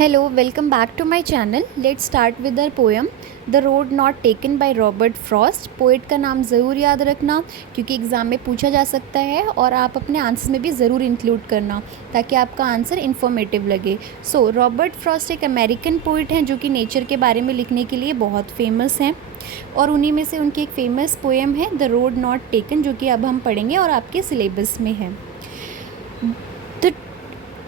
Hello, welcome back to my channel. Let's start with our poem The Road Not Taken by Robert Frost. Poet का नाम ज़रूर याद रखना क्योंकि exam में पूछा जा सकता है और आप अपने आंसर में भी ज़रूर इंक्लूड करना ताकि आपका आंसर इन्फॉर्मेटिव लगे। रॉबर्ट फ्रॉस्ट एक अमेरिकन पोइट हैं जो कि नेचर के बारे में लिखने के लिए बहुत फेमस हैं और उन्हीं में से उनकी एक फ़ेमस पोएम है द रोड नॉट टेकन, जो कि अब हम पढ़ेंगे और आपके सिलेबस में है।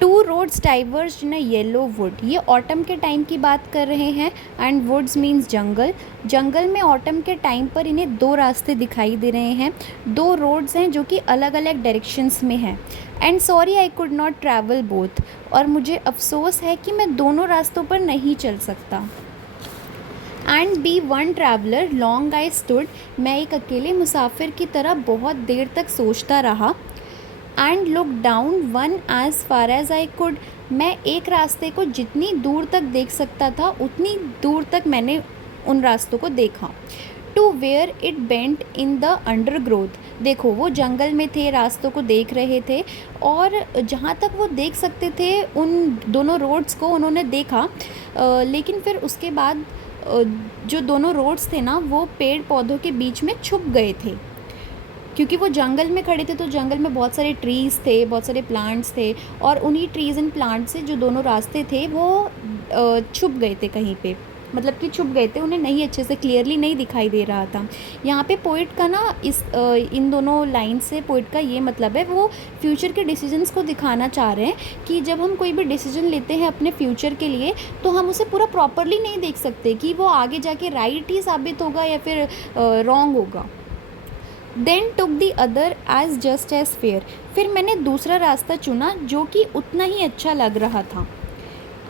Two roads diverge in a yellow would, ये ऑटम के टाइम की बात कर रहे हैं एंड वुड्स मीन्स जंगल। जंगल में ऑटम के टाइम पर इन्हें दो रास्ते दिखाई दे रहे हैं, दो रोड्स हैं जो कि अलग अलग डायरेक्शंस में हैं। And sorry I could not travel both, और मुझे अफसोस है कि मैं दोनों रास्तों पर नहीं चल सकता। And be one traveller long I stood, मैं एक अकेले मुसाफिर की तरह बहुत देर तक सोचता रहा। And look down one as far as I could, मैं एक रास्ते को जितनी दूर तक देख सकता था उतनी दूर तक मैंने उन रास्तों को देखा। To where it bent in the undergrowth, देखो वो जंगल में थे, रास्तों को देख रहे थे और जहाँ तक वो देख सकते थे उन दोनों रोड्स को उन्होंने देखा। लेकिन फिर उसके बाद जो दोनों रोड्स थे ना वो पेड़ पौधों के बीच में छुप गए थे, क्योंकि वो जंगल में खड़े थे तो जंगल में बहुत सारे ट्रीज़ थे, बहुत सारे प्लांट्स थे और उन्हीं ट्रीज़ एंड प्लांट्स से जो दोनों रास्ते थे वो छुप गए थे कहीं पे, मतलब कि छुप गए थे, उन्हें नहीं अच्छे से क्लियरली नहीं दिखाई दे रहा था। यहाँ पे पोइट का ना इन दोनों लाइन से पोइट का ये मतलब है वो फ्यूचर के डिसीजंस को दिखाना चाह रहे हैं कि जब हम कोई भी डिसीजन लेते हैं अपने फ्यूचर के लिए तो हम उसे पूरा प्रॉपरली नहीं देख सकते कि वो आगे जाके राइट ही साबित होगा या फिर रॉन्ग होगा। Then took the other as just as fair, फिर मैंने दूसरा रास्ता चुना जो कि उतना ही अच्छा लग रहा था।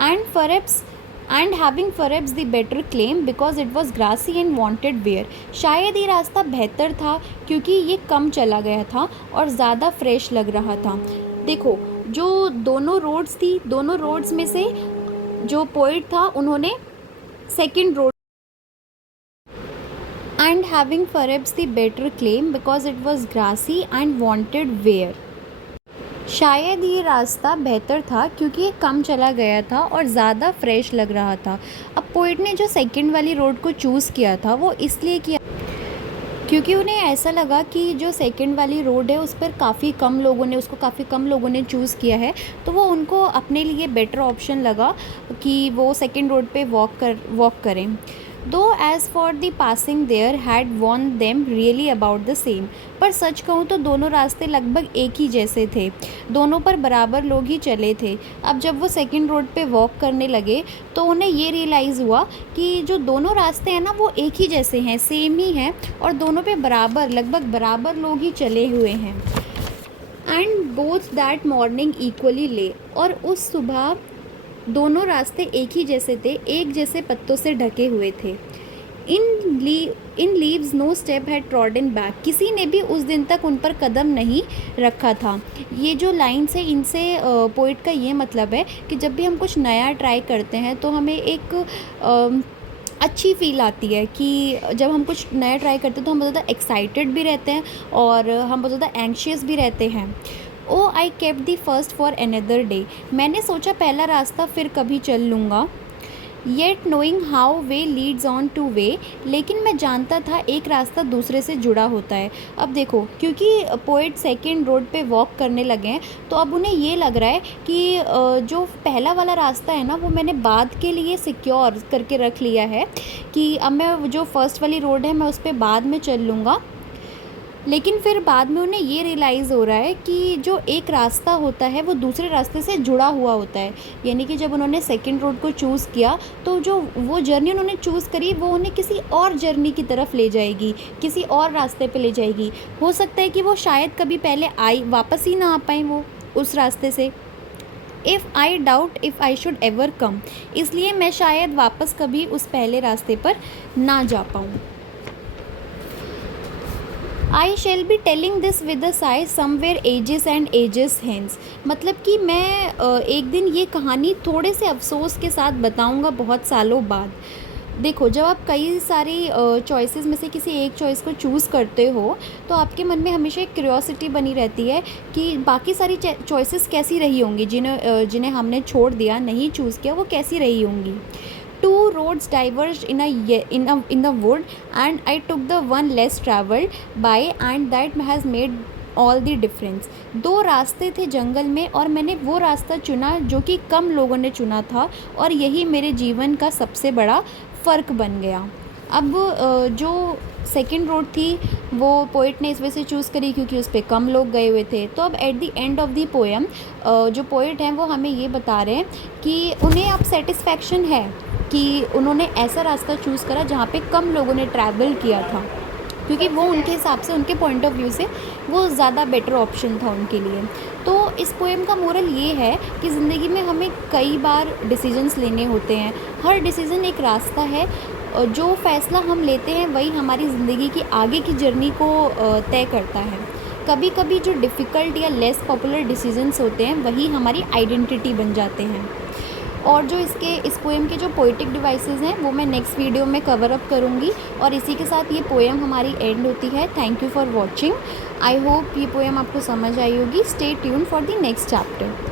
And having perhaps the better claim because it was grassy and wanted wear, शायद ये रास्ता बेहतर था क्योंकि ये कम चला गया था और ज़्यादा फ्रेश लग रहा था। देखो जो दोनों रोड्स थी, दोनों रोड्स में से जो पोइट था उन्होंने second road and having perhaps the better claim because it was grassy and wanted wear, शायद ये रास्ता बेहतर था क्योंकि ये कम चला गया था और ज़्यादा फ्रेश लग रहा था। अब पोइट ने जो सेकंड वाली रोड को चूज़ किया था वो इसलिए किया क्योंकि उन्हें ऐसा लगा कि जो सेकंड वाली रोड है उस पर काफ़ी कम लोगों ने चूज़ किया है, तो वो उनको अपने लिए बेटर ऑप्शन लगा कि वो सेकंड रोड पे वॉक करें। Though as for the passing there had worn them really about the same, पर सच कहूँ तो दोनों रास्ते लगभग एक ही जैसे थे, दोनों पर बराबर लोग ही चले थे। अब जब वो सेकंड रोड पे वॉक करने लगे तो उन्हें ये रियलाइज़ हुआ कि जो दोनों रास्ते हैं ना वो एक ही जैसे हैं, सेम ही हैं और दोनों पे लगभग बराबर लोग ही चले हुए हैं। And both that morning equally ले, और उस सुबह दोनों रास्ते एक ही जैसे थे, एक जैसे पत्तों से ढके हुए थे। In leaves no step had trodden back, किसी ने भी उस दिन तक उन पर कदम नहीं रखा था। ये जो लाइन्स है इनसे पोइट का ये मतलब है कि जब भी हम कुछ नया ट्राई करते हैं तो हमें एक अच्छी फील आती है कि जब हम कुछ नया ट्राई करते हैं तो हम बहुत ज़्यादा एक्साइटेड भी रहते हैं और हम बहुत ज़्यादा एंग्शियस भी रहते हैं। Oh I kept the first for another day, मैंने सोचा पहला रास्ता फिर कभी चल लूँगा। Yet knowing how way leads on to way, लेकिन मैं जानता था एक रास्ता दूसरे से जुड़ा होता है। अब देखो क्योंकि पोइट सेकेंड रोड पे वॉक करने लगे हैं तो अब उन्हें ये लग रहा है कि जो पहला वाला रास्ता है ना वो मैंने बाद के लिए सिक्योर करके रख लिया है कि अब मैं जो फर्स्ट वाली रोड है मैं उस पर बाद में चल लूँगा। लेकिन फिर बाद में उन्हें ये रियलाइज़ हो रहा है कि जो एक रास्ता होता है वो दूसरे रास्ते से जुड़ा हुआ होता है, यानी कि जब उन्होंने सेकंड रोड को चूज़ किया तो जो वो जर्नी उन्होंने चूज़ करी वो उन्हें किसी और जर्नी की तरफ ले जाएगी, किसी और रास्ते पे ले जाएगी। हो सकता है कि वो शायद कभी पहले वापस ही ना आ पाएँ वो उस रास्ते से। If I doubt if I should ever come, इसलिए मैं शायद वापस कभी उस पहले रास्ते पर ना जा पाऊँ। I shall be telling this with a sigh somewhere ages and ages hence, मतलब कि मैं एक दिन ये कहानी थोड़े से अफसोस के साथ बताऊंगा बहुत सालों बाद। देखो, जब आप कई सारी चॉइसेस में से किसी एक चॉइस को चूज़ करते हो, तो आपके मन में हमेशा एक क्यूरियोसिटी बनी रहती है कि बाकी सारी चॉइसेस कैसी रही होंगी, जिन्हें हमने छोड़ दिया, नहीं चूज़ किया, वो कैसी रही होंगी। Two roads diverged in the wood, and I took the one less traveled by, and that has made all the difference. दो रास्ते थे जंगल में और मैंने वो रास्ता चुना जो कि कम लोगों ने चुना था, और यही मेरे जीवन का सबसे बड़ा फ़र्क बन गया। अब जो सेकंड रोड थी वो पोइट ने इस वजह से चूज़ करी क्योंकि उस पर कम लोग गए हुए थे। तो अब at the end of the poem जो पोइट हैं वो हमें ये बता रहे हैं कि उन्हें अब सेटिस्फैक्शन है कि उन्होंने ऐसा रास्ता चूज़ करा जहाँ पे कम लोगों ने ट्रैवल किया था, क्योंकि वो उनके हिसाब से, उनके पॉइंट ऑफ व्यू से वो ज़्यादा बेटर ऑप्शन था उनके लिए। तो इस पोएम का मोरल ये है कि ज़िंदगी में हमें कई बार डिसीजंस लेने होते हैं। हर डिसीज़न एक रास्ता है, और जो फ़ैसला हम लेते हैं वही हमारी ज़िंदगी की आगे की जर्नी को तय करता है। कभी कभी जो डिफ़िकल्ट या लेस पॉपुलर डिसीजंस होते हैं वही हमारी आइडेंटिटी बन जाते हैं। और जो इस पोएम के जो पोइटिक डिवाइसेस हैं वो मैं नेक्स्ट वीडियो में कवर अप करूँगी, और इसी के साथ ये पोएम हमारी एंड होती है। Thank you for watching. I hope ये पोएम आपको समझ आई होगी। Stay tune for the next chapter.